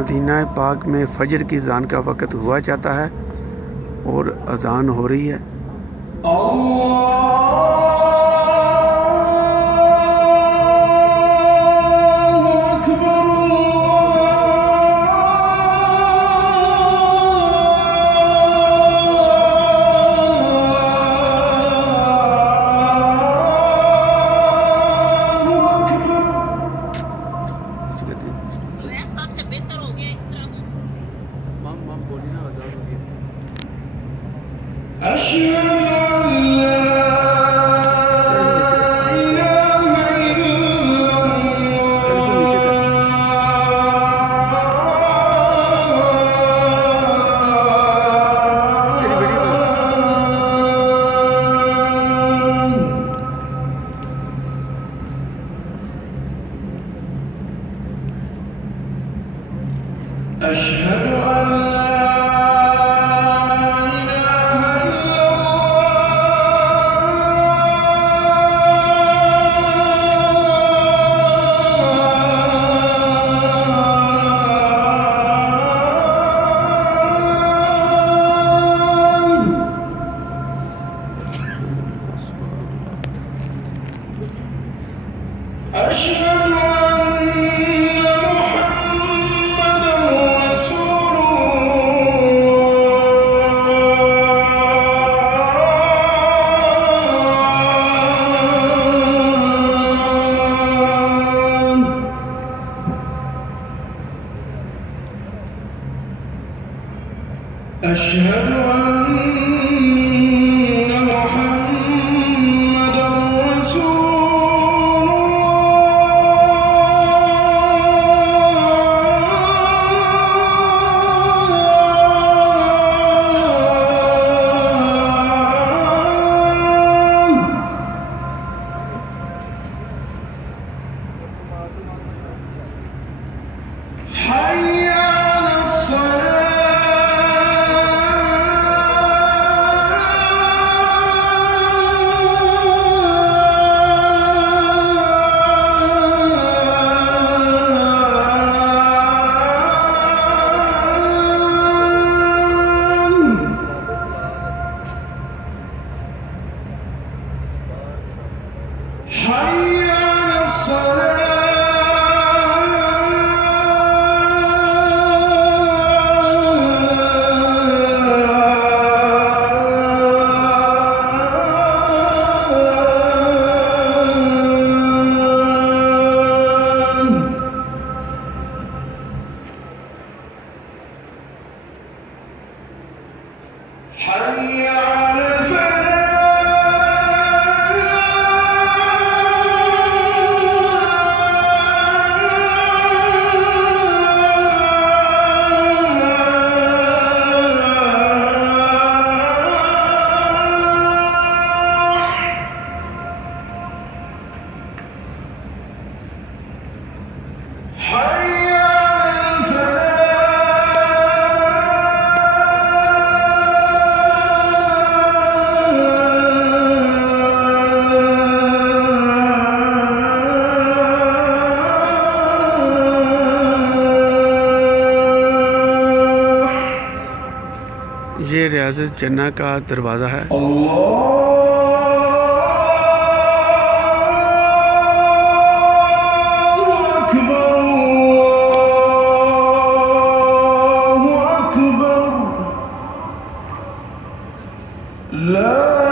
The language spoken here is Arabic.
मदीना पाक में फजर की अज़ान का वक़्त हुआ जाता है और अज़ान हो रही है। सबसे बेहतर हो गया इस तरह तो मम बोली ना अज़ान हो गई। أشهد أن لا أشهد أن محمدا رسول حي على الصلاة حي على الصلاة حي على الفلاح حي على الفلاح ये रियाज़त जन्नत का दरवाज़ा है। لا